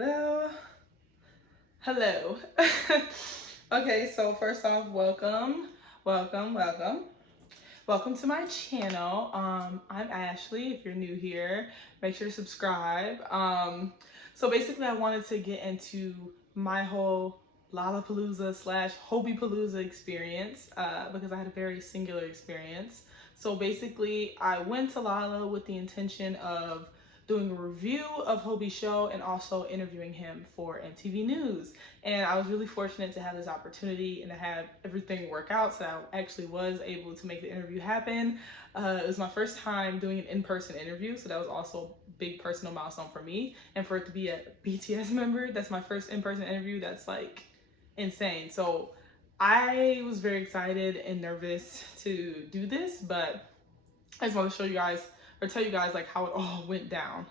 Hello. Hello. Okay, so first off, welcome to my channel. I'm Ashley. If you're new here, make sure to subscribe. So basically I wanted to get into my whole Lollapalooza slash Hobi Palooza experience because I had a very singular experience. So basically I went to Lolla with the intention of doing a review of Hobi's show and also interviewing him for MTV News. And I was really fortunate to have this opportunity and to have everything work out, so I actually was able to make the interview happen. It was my first time doing an in-person interview, so that was also a big personal milestone for me. And for it to be a BTS member, that's my first in-person interview, that's like insane. So I was very excited and nervous to do this, but I just want to show you guys or tell you guys like how it all went down.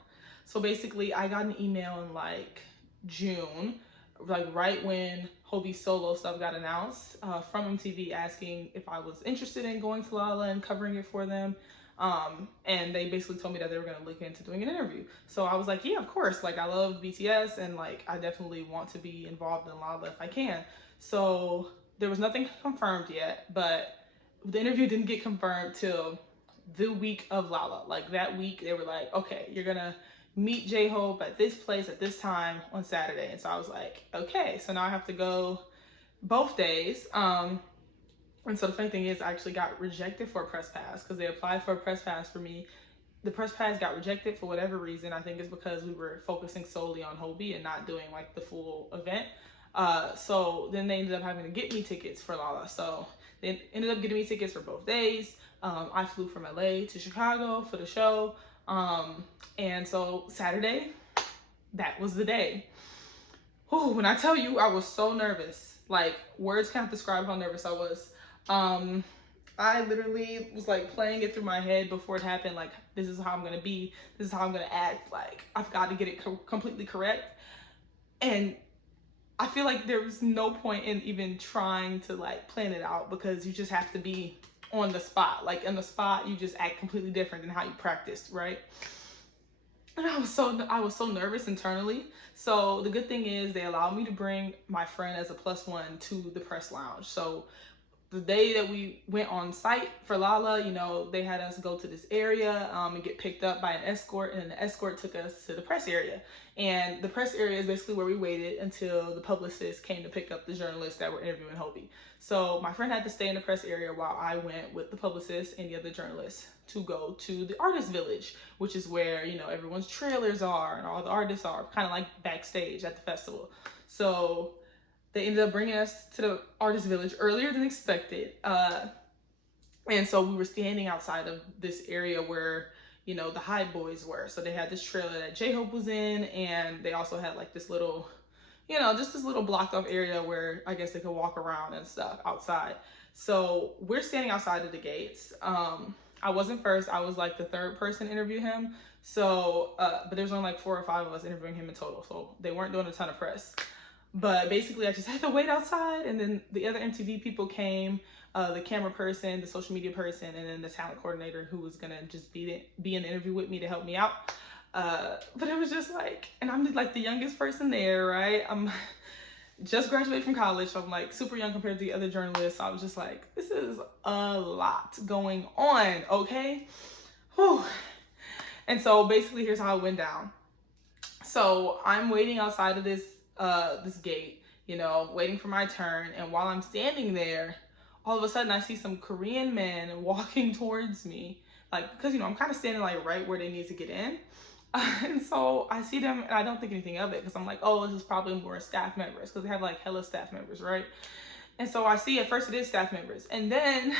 So basically I got an email in like June, like right when Hobi's solo stuff got announced from MTV, asking if I was interested in going to Lolla and covering it for them. And they basically told me that they were going to look into doing an interview. So I was like, yeah, of course. Like I love BTS and like I definitely want to be involved in Lolla if I can. So there was nothing confirmed yet, but the interview didn't get confirmed till the week of Lolla. Like that week, they were like, okay, you're gonna meet J-Hope at this place at this time on Saturday. And so I was like, okay, so now I have to go both days. And so the funny thing is I actually got rejected for a press pass because they applied for a press pass for me. The press pass got rejected for whatever reason. I think it's because we were focusing solely on Hobi and not doing like the full event. So then they ended up having to get me tickets for Lolla. So they ended up getting me tickets for both days. I flew from LA to Chicago for the show. And so Saturday, that was the day. Whew, when I tell you I was so nervous, like words can't describe how nervous I was. I literally was like playing it through my head before it happened. Like, this is how I'm gonna be. This is how I'm gonna act. Like, I've got to get it completely correct. And I feel like there was no point in even trying to like plan it out because you just have to be on the spot. Like in the spot, you just act completely different than how you practiced, right? And I was so nervous internally. So the good thing is they allowed me to bring my friend as a +1 to the press lounge. So the day that we went on site for Lolla, you know, they had us go to this area and get picked up by an escort, and the escort took us to the press area. And the press area is basically where we waited until the publicist came to pick up the journalists that were interviewing Hobi. So my friend had to stay in the press area while I went with the publicist and the other journalists to go to the artist village, which is where, you know, everyone's trailers are and all the artists are, kind of like backstage at the festival. So they ended up bringing us to the artist village earlier than expected. And so we were standing outside of this area where, you know, the Hype Boys were. So they had this trailer that J-Hope was in, and they also had like this little, you know, just this little blocked off area where I guess they could walk around and stuff outside. So we're standing outside of the gates. I wasn't first, I was like the third person to interview him. So, but there's only like 4 or 5 of us interviewing him in total. So they weren't doing a ton of press. But basically I just had to wait outside, and then the other MTV people came, the camera person, the social media person, and then the talent coordinator who was gonna just be in the interview with me to help me out. But it was just like, and I'm like the youngest person there, right? I'm just graduated from college, so I'm like super young compared to the other journalists. So I was just like, this is a lot going on, okay? Whew. And so basically here's how it went down. So I'm waiting outside of this gate, you know, waiting for my turn. And while I'm standing there, all of a sudden I see some Korean men walking towards me, like, because, you know, I'm kind of standing like right where they need to get in. And so I see them and I don't think anything of it because I'm like, oh, this is probably more staff members because they have like hella staff members, right? And so I see at first it is staff members, and then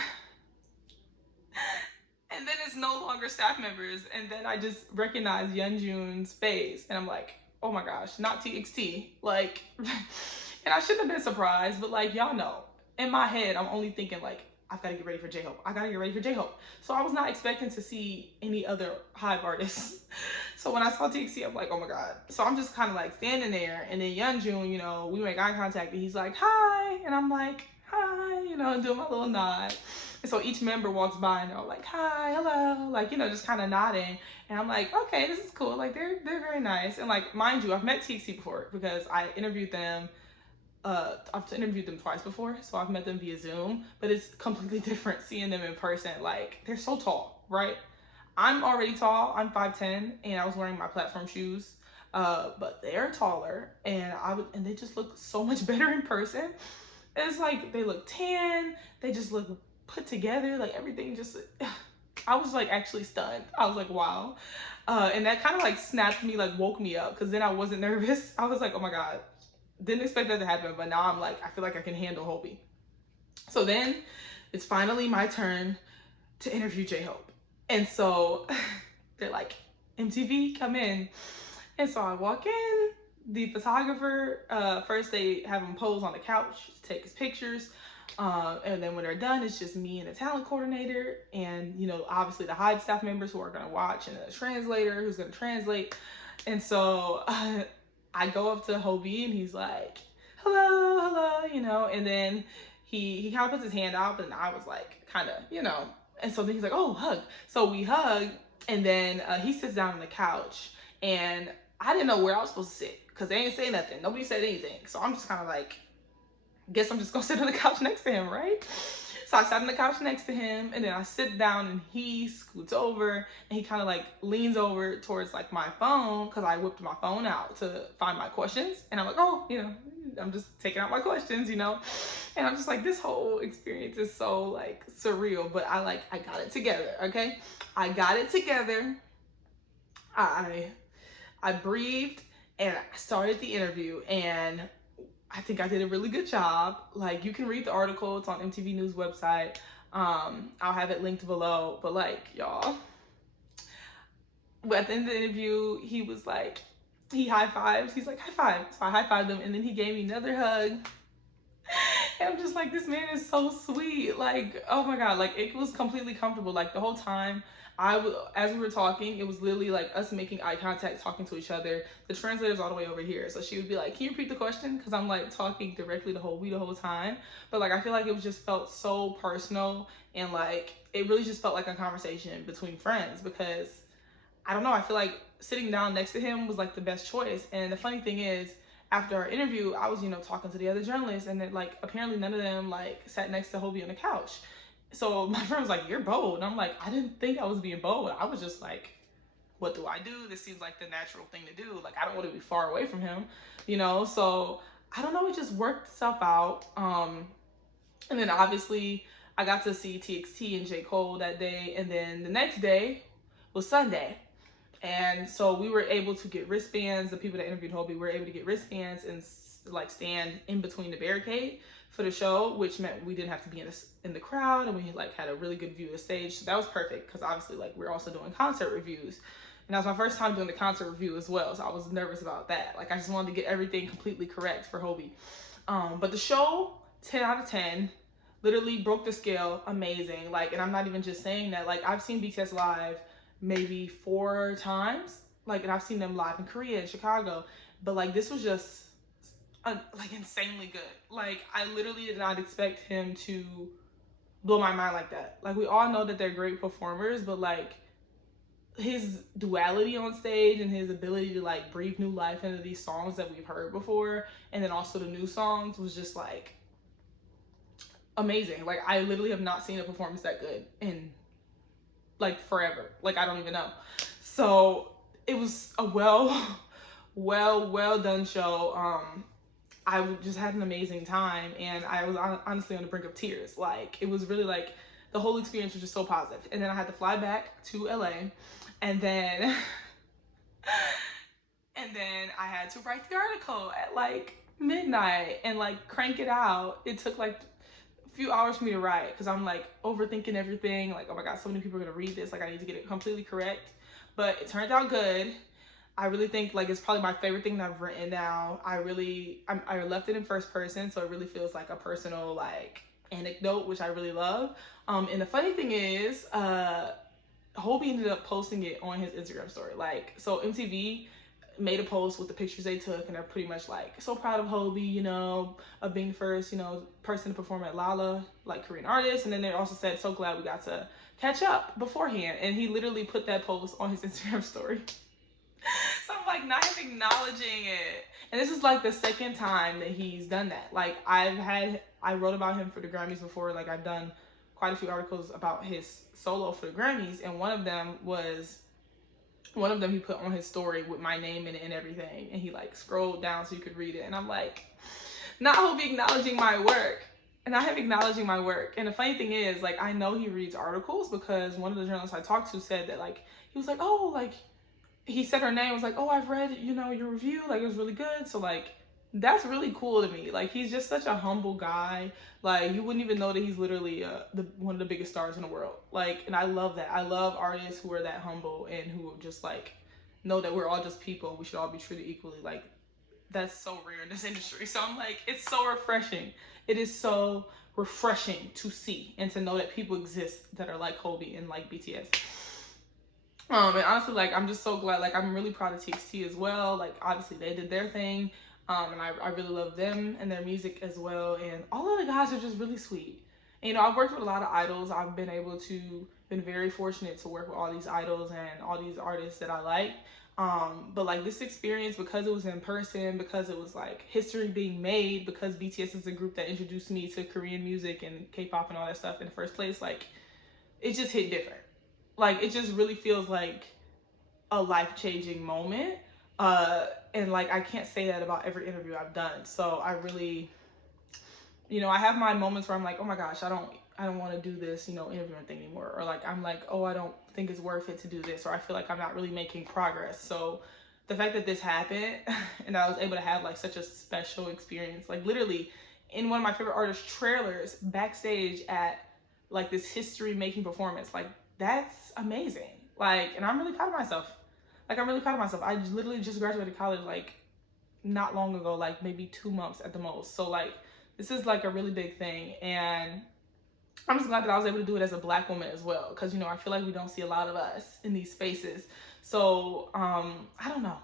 it's no longer staff members, and then I just recognize Yeonjun's face, and I'm like, oh my gosh, not TXT, like, and I shouldn't have been surprised, but like, y'all know, in my head, I'm only thinking like, I've got to get ready for J-Hope. I got to get ready for J-Hope. So I was not expecting to see any other Hive artists. So when I saw TXT, I'm like, oh my God. So I'm just kind of like standing there, and then Yeonjun, you know, we make eye contact, and he's like, hi, and I'm like, hi, you know, and doing my little nod. And so each member walks by and they're all like, hi, hello, like, you know, just kind of nodding. And I'm like, okay, this is cool. Like, they're very nice. And like, mind you, I've met TXT before because I interviewed them. I've interviewed them twice before, so I've met them via Zoom, but it's completely different seeing them in person. Like, they're so tall, right? I'm already tall. I'm 5'10", and I was wearing my platform shoes. But they're taller, and and they just look so much better in person. It's like they look tan. They just look put together. Like everything just. I was like actually stunned. I was like, wow. And that kind of like snapped me, like woke me up, because then I wasn't nervous. I was like, oh my god, didn't expect that to happen, but now I'm like, I feel like I can handle Hobi. So then it's finally my turn to interview J-Hope. And so they're like, MTV, come in. And so I walk in, the photographer, first they have him pose on the couch to take his pictures. And then when they're done, it's just me and the talent coordinator and, you know, obviously the Hive staff members who are going to watch and a translator who's going to translate. And so I go up to Hobi and he's like, hello, hello, you know, and then he kind of puts his hand out, and I was like, kind of, you know, and so then he's like, oh, hug. So we hug, and then he sits down on the couch, and I didn't know where I was supposed to sit because they ain't say nothing. Nobody said anything. So I'm just kind of like, guess I'm just gonna sit on the couch next to him, right? So I sat on the couch next to him, and then I sit down and he scoots over and he kind of like leans over towards like my phone, because I whipped my phone out to find my questions. And I'm like, oh, you know, I'm just taking out my questions, you know? And I'm just like, this whole experience is so like surreal, but I got it together, okay? I got it together. I breathed and I started the interview, and I think I did a really good job. Like, you can read the article, it's on MTV News website. I'll have it linked below. But like, y'all, at the end of the interview, he was like, he high fives. He's like, high five. So I high fived him, and then he gave me another hug. And I'm just like, this man is so sweet. Like, oh my god, like it was completely comfortable. Like the whole time as we were talking, it was literally like us making eye contact, talking to each other. The translator's all the way over here, so she would be like, can you repeat the question? Because I'm like talking directly to Hobi the whole time. But like, I feel like it was just felt so personal, and like it really just felt like a conversation between friends, because I don't know, I feel like sitting down next to him was like the best choice. And the funny thing is, after our interview, I was, you know, talking to the other journalists, and then like apparently none of them like sat next to Hobi on the couch. So my friend was like, you're bold. And I'm like, I didn't think I was being bold. I was just like, what do I do? This seems like the natural thing to do. Like, I don't want to be far away from him, you know? So I don't know, it just worked itself out. And then obviously I got to see TXT and J. Cole that day. And then the next day was Sunday. And so we were able to get wristbands. The people that interviewed Hobi were able to get wristbands and like stand in between the barricade for the show, which meant we didn't have to be in the crowd, and we like had a really good view of the stage. So that was perfect, because obviously like we're also doing concert reviews, and that was my first time doing the concert review as well. So I was nervous about that. Like, I just wanted to get everything completely correct for Hobi. But the show, 10 out of 10, literally broke the scale. Amazing. Like, and I'm not even just saying that. Like, I've seen BTS live maybe 4 times, like, and I've seen them live in Korea and Chicago, but like this was just like insanely good. Like, I literally did not expect him to blow my mind like that. Like, we all know that they're great performers, but like his duality on stage and his ability to like breathe new life into these songs that we've heard before, and then also the new songs, was just like amazing. Like, I literally have not seen a performance that good in like forever. Like, I don't even know. So it was a well done show. I just had an amazing time, and I was honestly on the brink of tears. Like, it was really like the whole experience was just so positive. And then I had to fly back to LA, and then I had to write the article at like midnight and like crank it out. It took like few hours for me to write, because I'm like overthinking everything. Like, oh my god, so many people are gonna read this. Like, I need to get it completely correct. But it turned out good. I really think like it's probably my favorite thing that I've written now. I left it in first person, so it really feels like a personal like anecdote, which I really love. And the funny thing is, Hobi ended up posting it on his Instagram story. Like, so MTV made a post with the pictures they took, and they're pretty much like so proud of Hobi, you know, of being the first, you know, person to perform at Lolla, like Korean artist. And then they also said, so glad we got to catch up beforehand. And he literally put that post on his Instagram story. So I'm like, not even acknowledging it. And this is like the second time that he's done that. Like I wrote about him for the Grammys before. Like I've done quite a few articles about his solo for the Grammys, and one of them he put on his story with my name in it and everything, and he like scrolled down so you could read it. And I'm like, not Hobi acknowledging my work, and I have acknowledging my work. And the funny thing is, like, I know he reads articles because one of the journalists I talked to said that, like, he was like, oh, like, he said her name, was like, oh, I've read, you know, your review, like, it was really good. So like, that's really cool to me. Like, he's just such a humble guy. Like, you wouldn't even know that he's literally one of the biggest stars in the world. Like, and I love that. I love artists who are that humble and who just like know that we're all just people. We should all be treated equally. Like, that's so rare in this industry. So I'm like, it's so refreshing. It is so refreshing to see and to know that people exist that are like Hobi and like BTS. And honestly, like, I'm just so glad. Like, I'm really proud of TXT as well. Like, obviously they did their thing. And I really love them and their music as well. And all of the guys are just really sweet. And, you know, I've worked with a lot of idols. I've been very fortunate to work with all these idols and all these artists that I like. But like this experience, because it was in person, because it was like history being made, because BTS is a group that introduced me to Korean music and K-pop and all that stuff in the first place, like, it just hit different. Like, it just really feels like a life-changing moment. And like, I can't say that about every interview I've done. So I really, you know, I have my moments where I'm like, oh my gosh, I don't want to do this, you know, interviewing thing anymore. Or like, I'm like, oh, I don't think it's worth it to do this. Or I feel like I'm not really making progress. So the fact that this happened and I was able to have like such a special experience, like literally in one of my favorite artists' trailers, backstage at like this history making performance, like that's amazing. Like, and I'm really proud of myself. Like, I'm really proud of myself. I literally just graduated college like not long ago, like maybe 2 months at the most. So like, this is like a really big thing. And I'm just glad that I was able to do it as a Black woman as well. Cause, you know, I feel like we don't see a lot of us in these spaces. So, I don't know.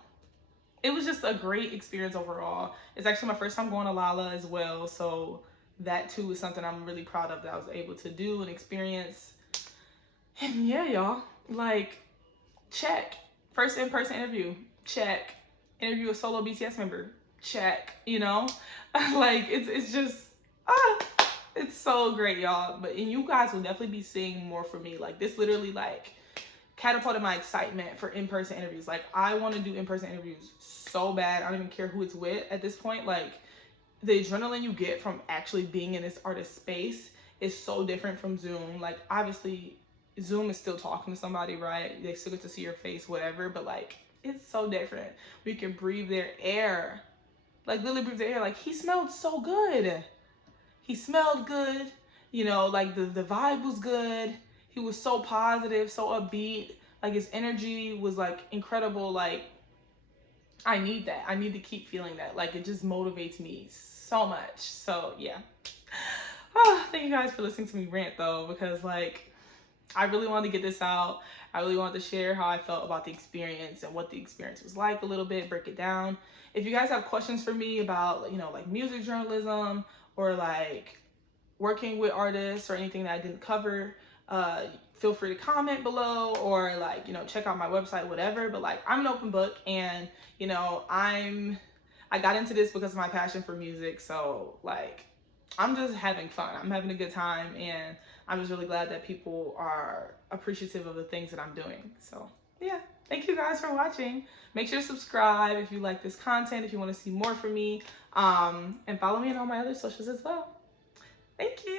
It was just a great experience overall. It's actually my first time going to Lolla as well. So that too is something I'm really proud of, that I was able to do and experience. And yeah, y'all, like, check. First in-person interview, check. Interview a solo BTS member, check. You know, like it's just it's so great, y'all. But and you guys will definitely be seeing more from me. Like, this literally like catapulted my excitement for in-person interviews. Like, I want to do in-person interviews so bad. I don't even care who it's with at this point. Like, the adrenaline you get from actually being in this artist space is so different from Zoom. Like, obviously Zoom is still talking to somebody, right? They still get to see your face, whatever, but like, it's so different. We can breathe their air. Like, literally breathe their air. Like, he smelled so good. He smelled good. You know, like the vibe was good. He was so positive, so upbeat. Like, his energy was like incredible. Like, I need that. I need to keep feeling that. Like, it just motivates me so much. So yeah. Oh, thank you guys for listening to me rant though, because like, I really wanted to get this out. I really wanted to share how I felt about the experience and what the experience was like a little bit, break it down. If you guys have questions for me about, you know, like music journalism or like working with artists or anything that I didn't cover, feel free to comment below or like, you know, check out my website, whatever. But like, I'm an open book, and you know, I got into this because of my passion for music. So like, I'm just having fun. I'm having a good time, and I'm just really glad that people are appreciative of the things that I'm doing. So yeah, thank you guys for watching. Make sure to subscribe if you like this content, if you want to see more from me, and follow me on all my other socials as well. Thank you.